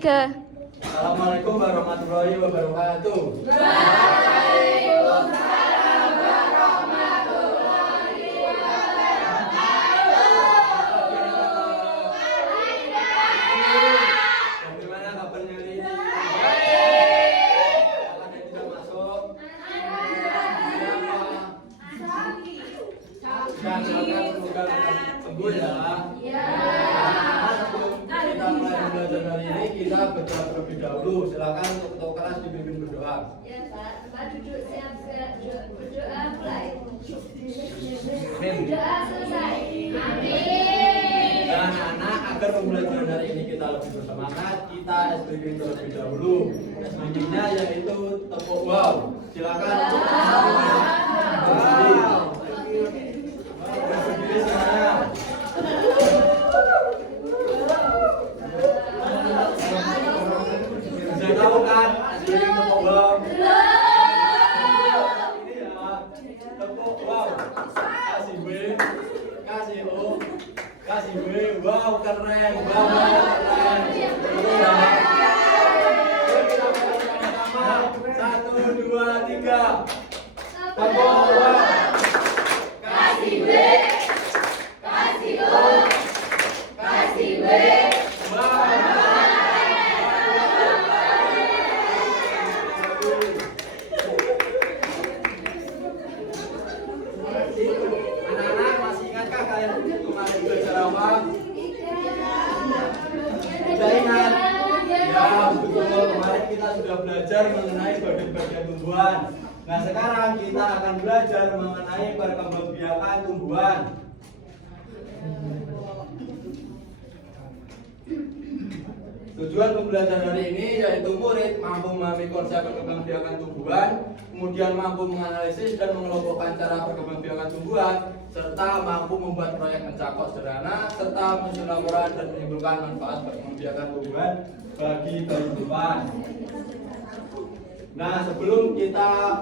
Assalamualaikum warahmatullahi wabarakatuh. Waalaikumsalam warahmatullahi wabarakatuh. Bagaimana kabarnya hari ini? Silakan yang tidak masuk. Dan silakan semoga sembuh ya. Kita mulai belajar hari ini, kita berdoa terlebih dahulu. Silakan untuk ketua kelas dipimpin berdoa. Ya Pak, Pak duduk siap berdoa mulai. Doa selesai. Amin. Dan anak agar pembelajaran hari ini kita lebih bersemangat, kita SBG terlebih dahulu. SBG-nya yaitu tepuk wow. Silakan. Wow. Berdiri semuanya. Sudah tahu kan SBG tepuk wow? Ini ya, tepuk wow. Kasih B, kasih O, kasih B, wow keren, wow keren. Itu ya. Yuk kita mulai sama-sama. 1, 2, 3. Tepuk wow. Kasih B, kasih O, kasih B. Anak-anak masih ingatkah kalian kemarin belajar apa? Sudah ingat? Ya betul, kemarin kita sudah belajar mengenai bagian-bagian tumbuhan. Nah sekarang kita akan belajar mengenai perkembangbiakan tumbuhan. Tujuan pembelajaran hari ini yaitu murid mampu memahami konsep perkembangbiakan tumbuhan, kemudian mampu menganalisis dan mengelompokkan cara perkembangbiakan tumbuhan, serta mampu membuat proyek mencakok sederhana, serta menyusun laporan dan menimbulkan manfaat perkembangbiakan tumbuhan bagi kehidupan. Nah, sebelum kita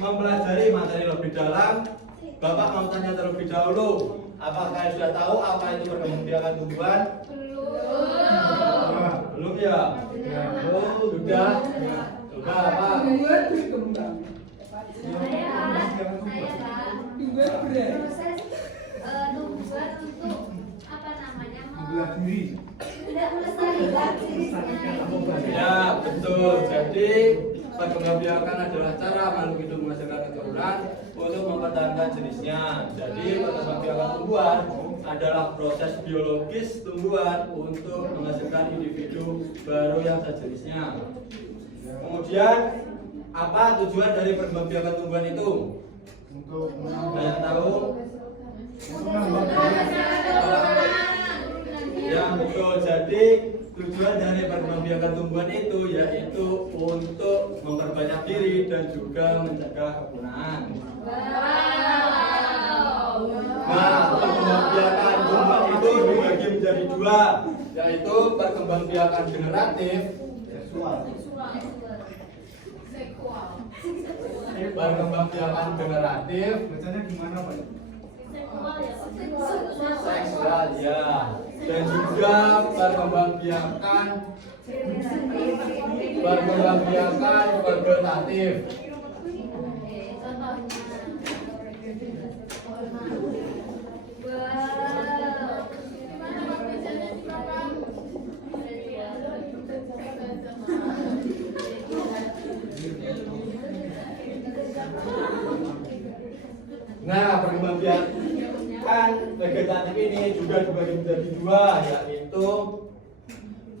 mempelajari materi lebih dalam, Bapak mau tanya terlebih dahulu, apakah kalian sudah tahu apa itu perkembangbiakan tumbuhan? Belum ya? Oh, sudah. Coba apa? Proses tumbuhan untuk apa namanya? Tidak melestarikan jenisnya. Ya, betul. Jadi, perkembangbiakan adalah cara makhluk hidup menghasilkan keturunan untuk mempertahankan jenisnya. Jadi, perkembangbiakan tumbuhan adalah proses biologis tumbuhan untuk menghasilkan individu baru yang sejenisnya. Kemudian, apa tujuan dari perkembangbiakan tumbuhan itu? Ada yang tahu? Ya betul. Jadi tujuan dari perkembangbiakan tumbuhan itu yaitu untuk memperbanyak diri dan juga menjaga kepunaan. Nah, perkembangbiakan tumbuhan itu dibagi menjadi dua, yaitu perkembangbiakan generatif, perkembangbiakan generatif, Bacanya gimana Pak? seksual ya, dan juga perkembangbiakan vegetatif. Nah, perkembangbiakan vegetatif ini juga dibagi menjadi dua, yaitu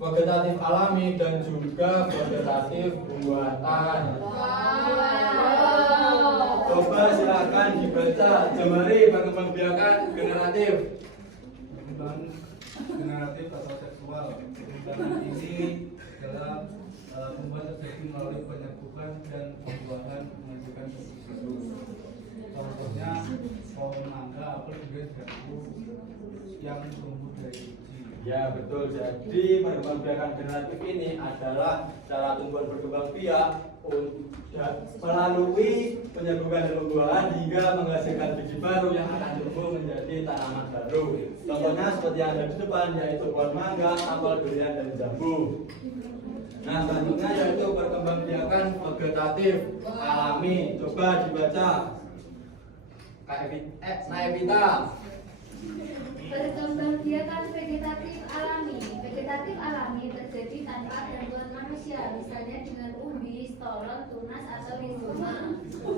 vegetatif alami dan juga vegetatif buatan. Coba silakan dibaca, jemari perkembangbiakan generatif. Perkembangan generatif atau seksual. Perkembangan ini adalah tumbuhan terjadi melalui penyerbukan dan pembuahan menghasilkan susu. Contohnya pohon mangga, apel, juga jambu yang tumbuh dari biji. Ya betul. Jadi perkembangbiakan generatif ini adalah cara tumbuhan berkembang biak melalui penyerbukan tumbuhan hingga menghasilkan biji baru yang akan tumbuh menjadi tanaman baru. Contohnya seperti yang ada di depan, yaitu pohon mangga, apel, durian, dan jambu. Nah, selanjutnya yaitu perkembangbiakan vegetatif alami. Coba dibaca. Naevita. Perkembangbiakan vegetatif alami. Vegetatif alami terjadi tanpa bantuan manusia, misalnya dengan umbi, stolon, tunas, atau rizoma.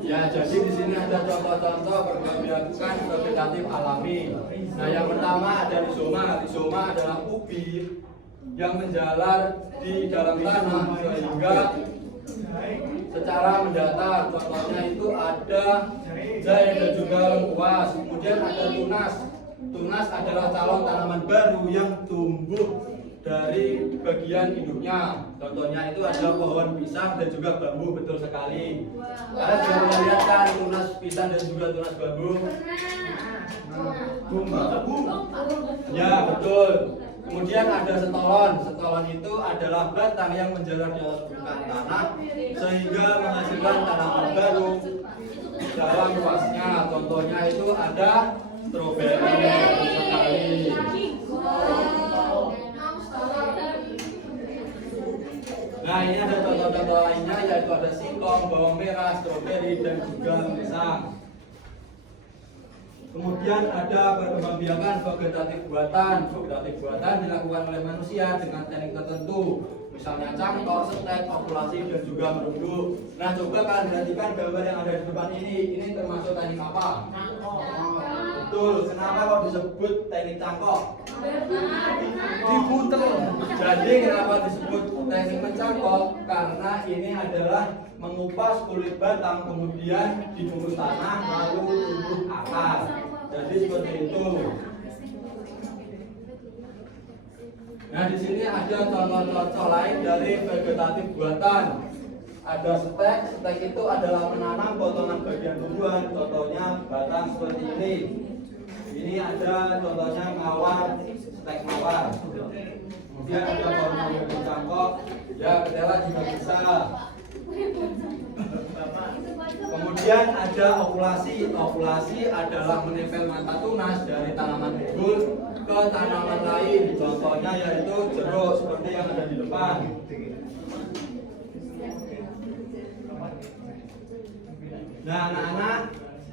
Ya, jadi di sini ada contoh-contoh perkembangbiakan vegetatif alami. Nah, yang pertama ada rizoma. Rizoma adalah ubi yang menjalar di dalam tanah sehingga secara mendatar. Contohnya itu ada jai dan juga lengkuas. Kemudian ada tunas. Tunas adalah calon tanaman baru yang tumbuh dari bagian induknya. Contohnya itu ada pohon pisang dan juga bambu. Betul sekali. Kalian sudah melihat kan tunas pisang dan juga tunas bambu? Ya betul. Kemudian ada setolon. Setolon itu adalah batang yang menjalar di atas permukaan tanah sehingga menghasilkan tanaman baru dalam luasnya. Contohnya itu ada stroberi. Sekali. Nah, ini ada contoh-contoh lainnya yaitu ada singkong, bawang merah, stroberi, dan juga pisang. Kemudian ada perkembangbiakan vegetatif buatan. Vegetatif buatan dilakukan oleh manusia dengan teknik tertentu, misalnya cangkok, setek, okulasi, dan juga merunduk. Nah, coba kalian perhatikan gambar yang ada di depan ini. Ini termasuk teknik apa? Betul. Kenapa kok disebut teknik cangkok? Diputer. Jadi kenapa disebut teknik mencangkok? Karena ini adalah mengupas kulit batang kemudian dibungkus tanah lalu tumbuh akar. Jadi seperti itu. Nah, di sini ada contoh-contoh lain dari vegetatif buatan. Ada stek. Stek itu adalah menanam potongan bagian tumbuhan. Contohnya batang seperti ini. Ini ada contohnya mawar, stek mawar. Kemudian ada pohon cangkok. Ya, ketela juga bisa. Kemudian ada okulasi. Okulasi adalah menempel mata tunas dari tanaman unggul ke tanaman lain. Contohnya yaitu jeruk seperti yang ada di depan. Nah, anak-anak,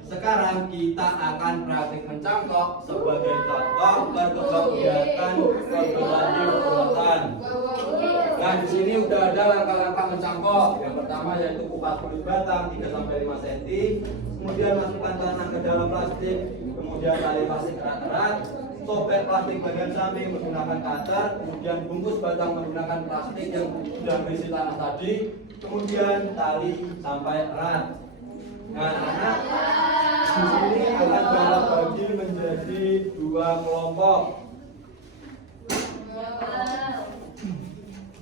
sekarang kita akan praktik mencangkok sebagai contoh perkembangbiakan vegetatif buatan. Nah, di sini udah ada langkah-langkah mencangkok. Yang pertama yaitu kupas kulit batang 3-5 cm, kemudian masukkan tanah ke dalam plastik, kemudian tali plastik erat-erat, sobek plastik bagian samping menggunakan cutter, kemudian bungkus batang menggunakan plastik yang sudah berisi tanah tadi, kemudian tali sampai erat. Nah, anak di sini akan dibagi menjadi 2 kelompok.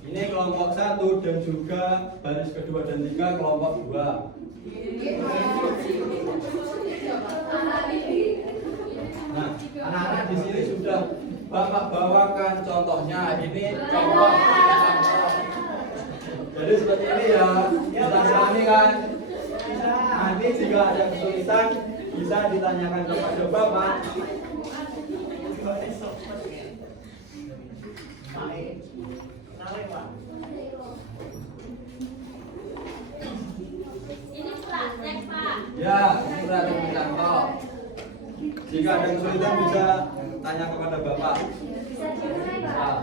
Ini kelompok 1 dan juga baris kedua dan 3 kelompok 2. Nah, anak-anak di sini sudah Bapak bawakan contohnya. Ini contoh. Jadi seperti ini ya. Kita ini kan. Nanti jika ada kesulitan bisa ditanyakan kepada Bapak. Ini praktek, Pak. Ya, ini praktek mencangkok. Jika ada kesulitan bisa tanya kepada Bapak. Bisa dimulai, Pak.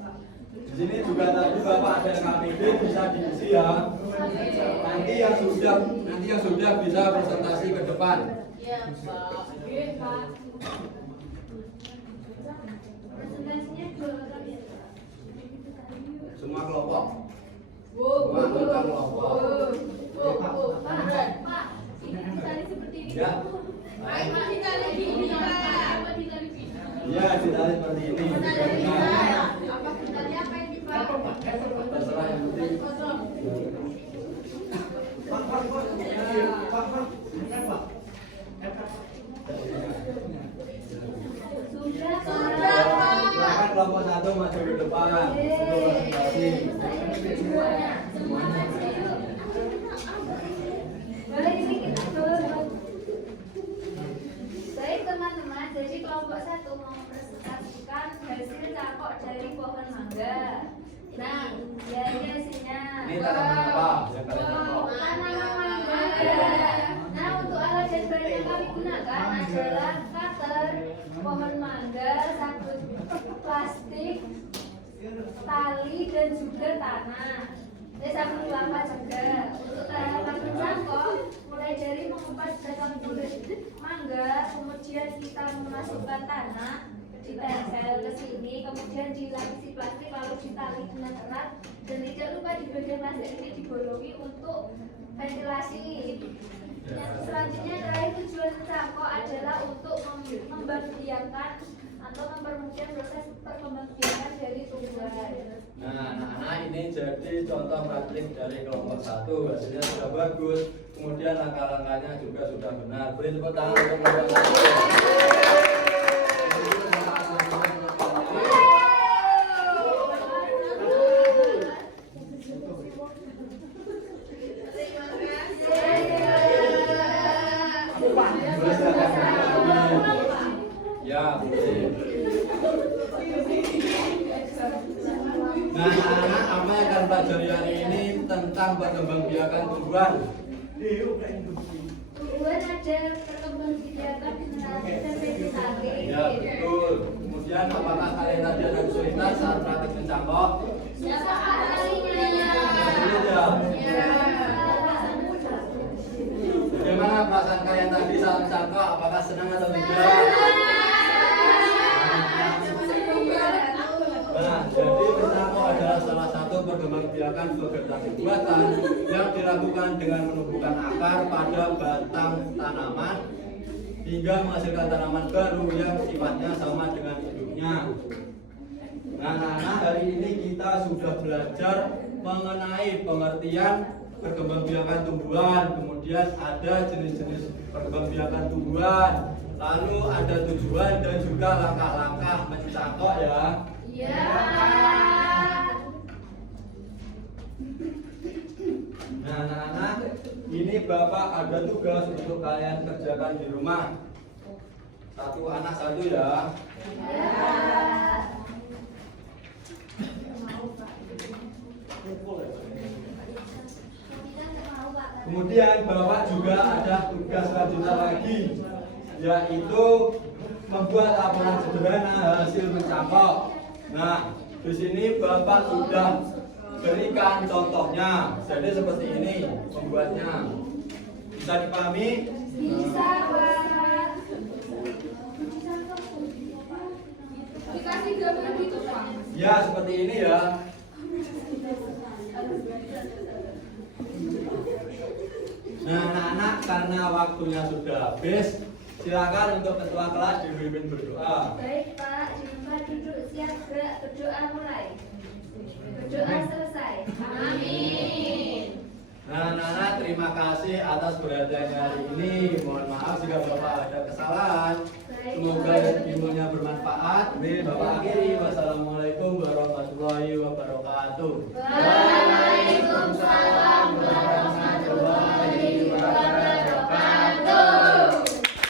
Nah, di sini juga tadi Bapak ada KPD bisa diisi ya. Nanti yang sudah bisa presentasi ke depan. Iya, Pak. Oke, Pak. Presentasinya 2 orang ya, Pak. Semua kelompok. Wow, Semua anggota kelompok. Pak, ini ditali seperti ini. Ya. Pak, ditali gini, Pak. Apa ditali gini? Iya, ditali seperti ini. Apa ditali apa ini, Pak? Terserah yang penting. Sudah, Silakan kelompok dari pohon mangga. Nah, ya ini hasilnya. Ini tanaman apa yang kalian cangkok? Tanaman mangga. Nah, untuk alat dan bahan yang kami gunakan adalah cutter, pohon mangga, sabut plastik, tali, dan juga tanah. Sabut kelapa juga. Untuk tahapan mencangkok, mulai dari mengupas batang buah mangga, kemudian kita memasukkan tanah, ditempel ke sini, kemudian dilapisi plastik lalu ditali dengan erat, dan tidak lupa di bagian plastik ini dibolongi untuk ventilasi. Yang selanjutnya terakhir tujuan mencangkok adalah untuk membiarkan atau mempermudah proses perkembangbiakan dari tumbuhan. Nah, anak-anak ini jadi contoh praktik dari kelompok 1. Hasilnya sudah bagus. Kemudian langkah-langkahnya juga sudah benar. Beri tepuk tangan untuk kelompok 1. Ya, boleh. Nah, anak-anak apa yang akan pelajari hari ini tentang perkembangbiakan tumbuhan? Tumbuhan ada perkembangbiakan generasi dan vegetatif. Ya, betul. Kemudian apakah kalian tadi ada kesulitan saat praktik mencangkok? Ya, sekalinya. Ya. Bagaimana perasaan kalian tadi saat mencangkok? Apakah senang atau tidak? Nah, jadi mencangkok adalah salah satu perkembangbiakan vegetatif buatan yang dilakukan dengan menumbuhkan akar pada batang tanaman hingga menghasilkan tanaman baru yang sifatnya sama dengan induknya. Nah, hari ini kita sudah belajar mengenai pengertian perkembangbiakan tumbuhan, kemudian ada jenis-jenis perkembangbiakan tumbuhan, lalu ada tujuan dan juga langkah-langkah mencangkok ya. Ya. Nah, anak-anak, ini Bapak ada tugas untuk kalian kerjakan di rumah. Satu anak satu ya. Kemudian Bapak juga ada tugas selanjutnya lagi, yaitu membuat laporan sederhana hasil mencangkok. Nah, di sini Bapak sudah berikan contohnya. Jadi seperti ini membuatnya. Bisa dipahami? Bisa, Pak. Dikasih gambar gitu, Pak. Ya, seperti ini ya. Nah, anak-anak, karena waktunya sudah habis, silakan untuk ketua kelas dipimpin berdoa. Baik, Pak. Jumlah duduk siap gerak berdoa mulai. Berdoa selesai. Amin. Nah, anak-anak, terima kasih atas perhatiannya hari ini. Mohon maaf jika Bapak ada kesalahan. Semoga ilmunya bermanfaat. Bapak akhiri. Wassalamualaikum